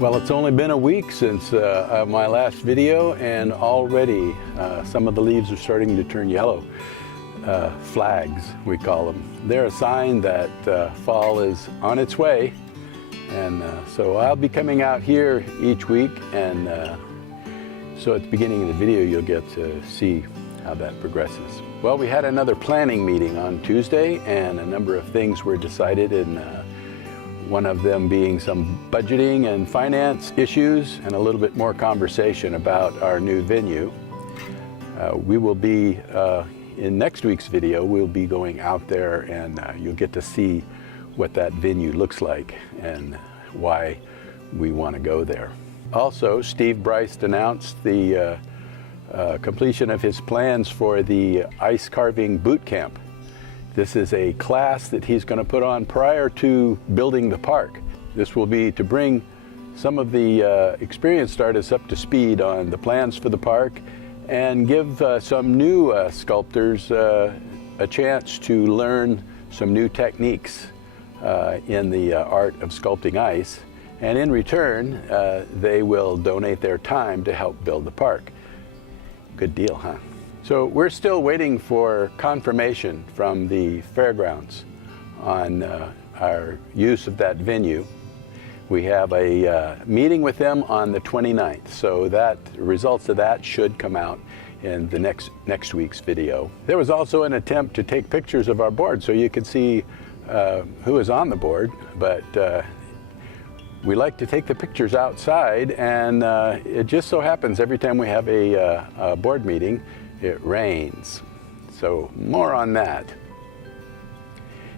Well, it's only been a week since my last video, and already some of the leaves are starting to turn yellow. Flags, we call them. They're a sign that fall is on its way, and so I'll be coming out here each week, and so at the beginning of the video you'll get to see how that progresses. Well, we had another planning meeting on Tuesday, and a number of things were decided, and one of them being some budgeting and finance issues and a little bit more conversation about our new venue. We will be, in next week's video, we'll be going out there, and you'll get to see what that venue looks like and why we want to go there. Also, Steve Brice announced the completion of his plans for the ice carving boot camp. This is a class that he's going to put on prior to building the park. This will be to bring some of the experienced artists up to speed on the plans for the park and give some new sculptors a chance to learn some new techniques in the art of sculpting ice. And in return, they will donate their time to help build the park. Good deal, huh? So we're still waiting for confirmation from the fairgrounds on our use of that venue. We have a meeting with them on the 29th, so that results of that should come out in the next week's video. There was also an attempt to take pictures of our board so you could see who is on the board, but we like to take the pictures outside, and it just so happens every time we have a board meeting, it rains. So more on that.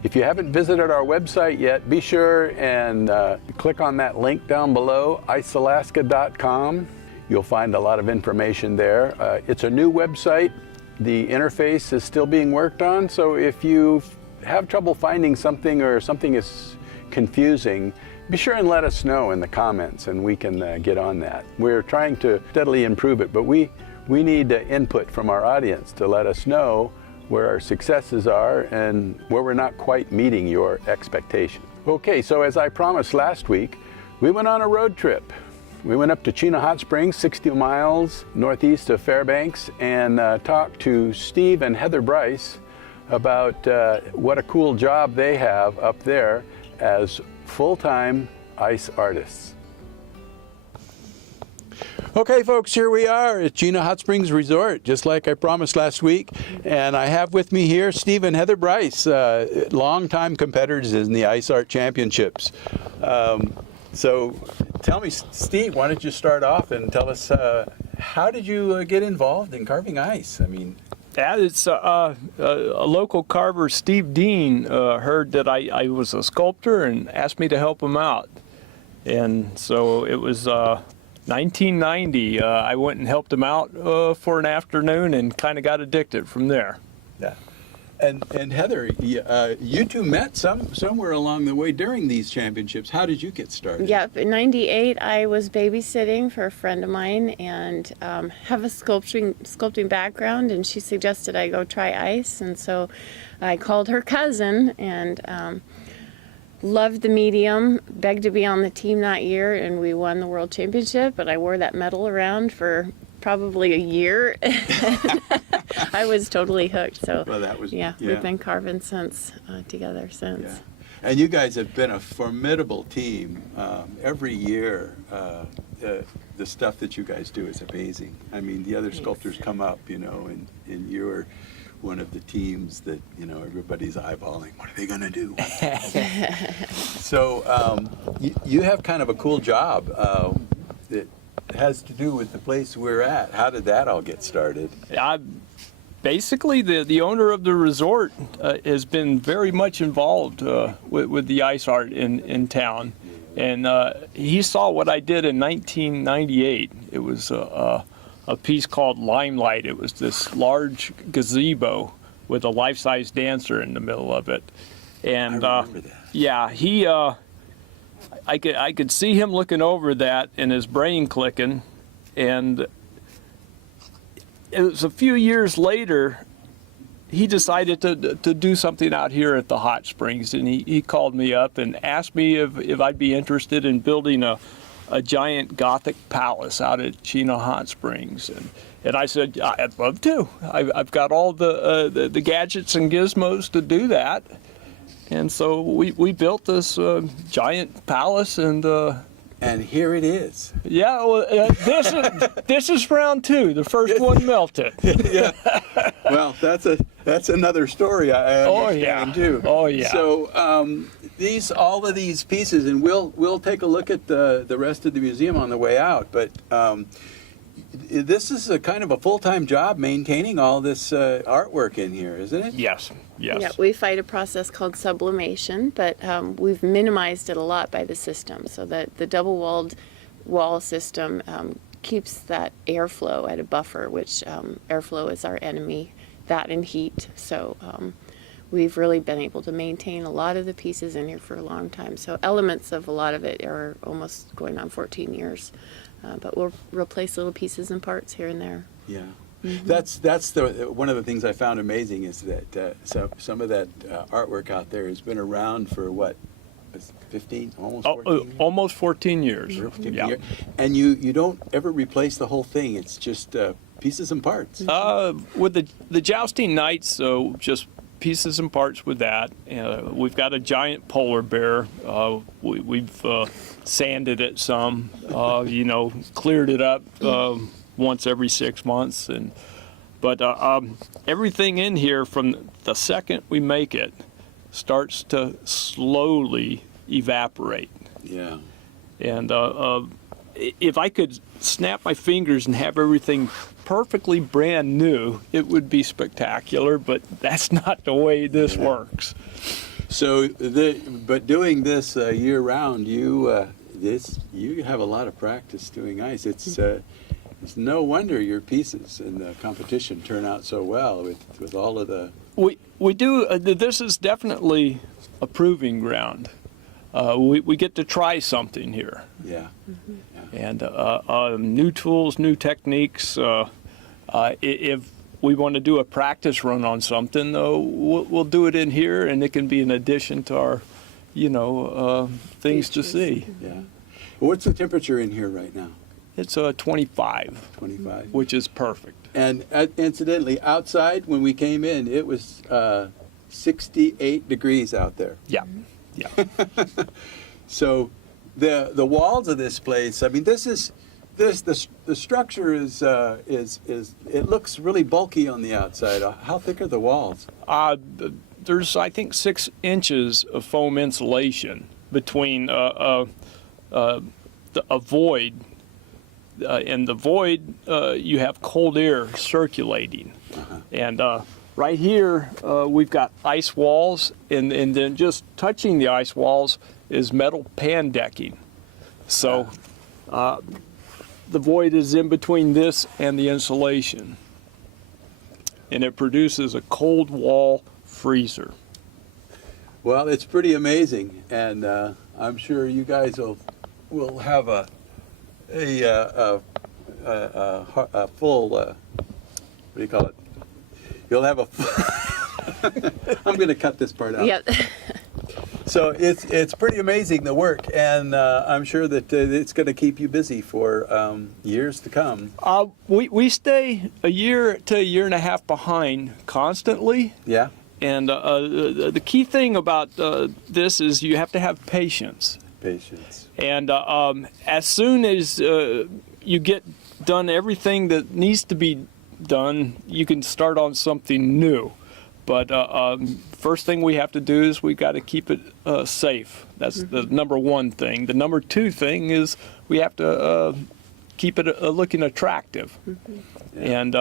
If you haven't visited our website yet, be sure and click on that link down below, icealaska.com. You'll find a lot of information there. It's a new website. The interface is still being worked on, so if you have trouble finding something or something is confusing, be sure and let us know in the comments, and we can get on that. We're trying to steadily improve it, but we need input from our audience to let us know where our successes are and where we're not quite meeting your expectations. Okay, so as I promised last week, we went on a road trip. We went up to Chino Hot Springs, 60 miles northeast of Fairbanks, and talked to Steve and Heather Brice about what a cool job they have up there as full-time ice artists. Okay, folks, here we are at Chino Hot Springs Resort, just like I promised last week. And I have with me here Steve and Heather Brice, longtime competitors in the Ice Art Championships. So tell me, Steve, why don't you start off and tell us, how did you get involved in carving ice? I mean, yeah, it's a local carver, Steve Dean, heard that I was a sculptor and asked me to help him out. And so it was 1990, I went and helped him out for an afternoon and kind of got addicted from there. Yeah. And Heather, you two met somewhere along the way during these championships. How did you get started? Yep, in '98 I was babysitting for a friend of mine and have a sculpting background, and she suggested I go try ice, and so I called her cousin and loved the medium, begged to be on the team that year, and we won the world championship, and I wore that medal around for probably a year. I was totally hooked. So well, that was, yeah, we've been carving since, together since. Yeah. And you guys have been a formidable team. Every year, the stuff that you guys do is amazing. I mean, the other sculptors come up, you know, and you're one of the teams that, you know, everybody's eyeballing. What are they going to do? So you have kind of a cool job that has to do with the place we're at. How did that all get started? Basically, the owner of the resort has been very much involved with the ice art in town. And he saw what I did in 1998. It was a piece called Limelight. It was this large gazebo with a life-size dancer in the middle of it. And I remember that. Yeah, I could see him looking over that and his brain clicking. And it was a few years later, he decided to do something out here at the hot springs, and he called me up and asked me if I'd be interested in building a a giant Gothic palace out at Chino Hot Springs, and I said I'd love to. I've got all the gadgets and gizmos to do that, and so we built this giant palace, and here it is. yeah, well, this is round 2. The first one melted. Yeah. Well, that's another story. I understand too. Oh yeah. So all of these pieces, and we'll take a look at the rest of the museum on the way out. But this is a kind of a full-time job maintaining all this artwork in here, isn't it? Yes. Yes. Yeah, we fight a process called sublimation, but we've minimized it a lot by the system, so that the double-walled wall system keeps that airflow at a buffer, which airflow is our enemy, that and heat. So we've really been able to maintain a lot of the pieces in here for a long time. So elements of a lot of it are almost going on 14 years, but we'll replace little pieces and parts here and there. Yeah. That's one of the things I found amazing is that some of that artwork out there has been around for what, 15, almost 14 years? Almost 14 years. 14 Yeah. years. And you don't ever replace the whole thing. It's just pieces and parts. With the jousting knights, so just pieces and parts with that. We've got a giant polar bear. We've sanded it some, cleared it up once every 6 months, but everything in here from the second we make it starts to slowly evaporate. Yeah. And if I could snap my fingers and have everything perfectly brand new, it would be spectacular, but that's not the way this works. So, but doing this year round, you have a lot of practice doing ice. It's no wonder your pieces in the competition turn out so well with all of the. We do. This is definitely a proving ground. We get to try something here. Yeah. And new tools, new techniques. If we want to do a practice run on something, though, we'll do it in here, and it can be an addition to our, things to see. Yeah. What's the temperature in here right now? It's 25. 25. Which is perfect. And incidentally, outside when we came in, it was 68 degrees out there. Yeah. Yeah. So the walls of this place, I mean, the structure is it looks really bulky on the outside. How thick are the walls? There's, I think, 6 inches of foam insulation between a void. In the void, you have cold air circulating. And right here, we've got ice walls, and then just touching the ice walls is metal pan decking. So the void is in between this and the insulation. And it produces a cold wall freezer. Well, it's pretty amazing, and I'm sure you guys will have a full, what do you call it? You'll have a I'm going to cut this part out. Yep. So it's pretty amazing, the work, and I'm sure that it's going to keep you busy for years to come. We stay a year to a year and a half behind constantly. Yeah. And the key thing about this is you have to have patience. Patience. And as soon as you get done everything that needs to be done, you can start on something new. But first thing we have to do is we got to keep it safe. That's the number one thing. The number two thing is we have to keep it looking attractive. Yeah. And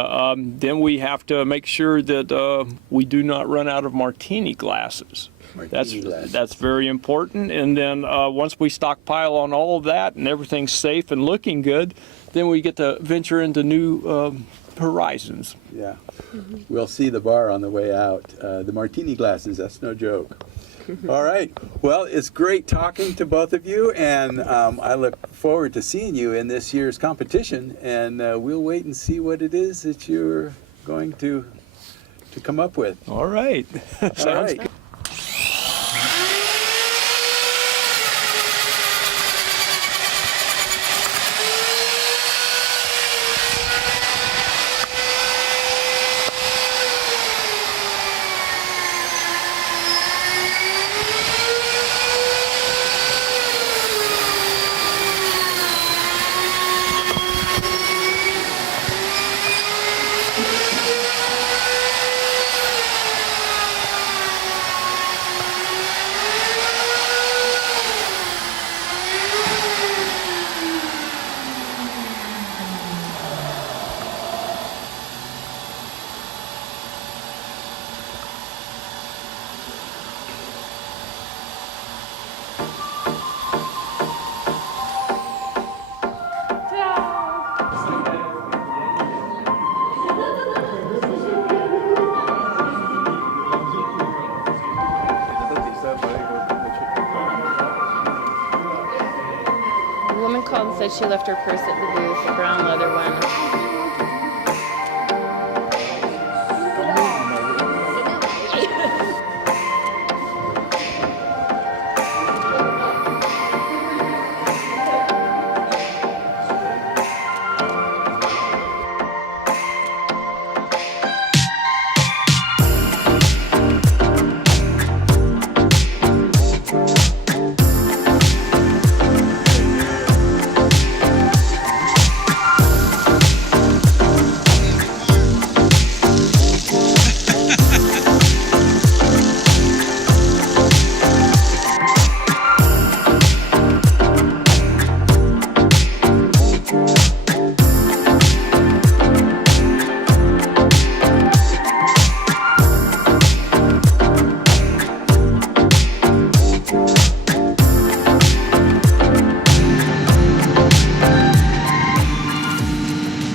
then we have to make sure that we do not run out of martini glasses. That's very important. And then once we stockpile on all of that and everything's safe and looking good, then we get to venture into new horizons. Yeah. We'll see the bar on the way out. The martini glasses, that's no joke. All right. Well, it's great talking to both of you, and I look forward to seeing you in this year's competition, and we'll wait and see what it is that you're going to come up with. All right. All right. called and said she left her purse at the booth, a brown leather one.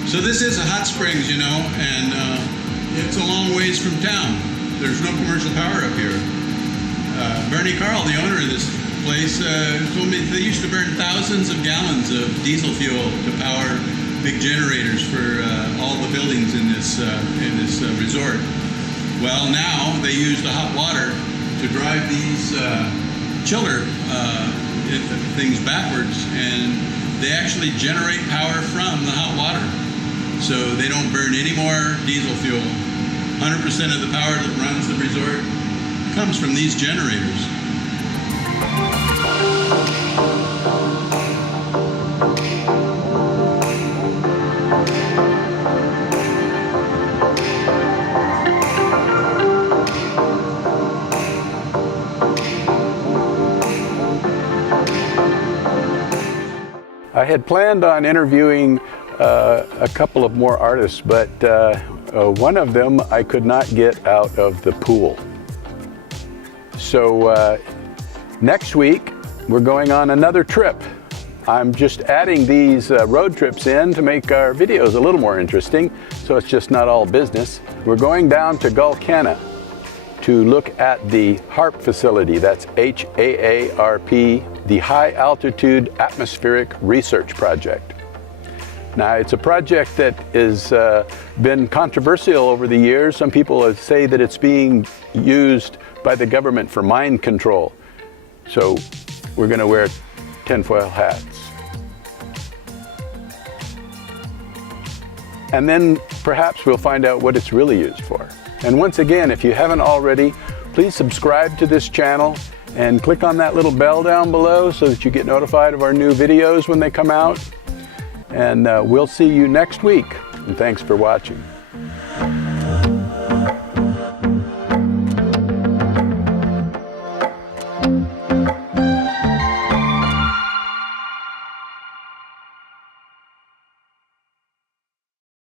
So this is a hot springs, you know, and it's a long ways from town. There's no commercial power up here. Bernie Carl, the owner of this place, told me they used to burn thousands of gallons of diesel fuel to power big generators for all the buildings in this resort. Well, now they use the hot water to drive these chiller things backwards, and they actually generate power from the hot water. So they don't burn any more diesel fuel. 100% of the power that runs the resort comes from these generators. I had planned on interviewing a couple of more artists, but one of them I could not get out of the pool. So next week we're going on another trip. I'm just adding these road trips in to make our videos a little more interesting, so it's just not all business. We're going down to Gulkana to look at the HAARP facility. That's HAARP, the High Altitude Atmospheric Research Project. Now, it's a project that has been controversial over the years. Some people say that it's being used by the government for mind control. So we're going to wear tinfoil hats. And then perhaps we'll find out what it's really used for. And once again, if you haven't already, please subscribe to this channel and click on that little bell down below so that you get notified of our new videos when they come out. And we'll see you next week. And thanks for watching.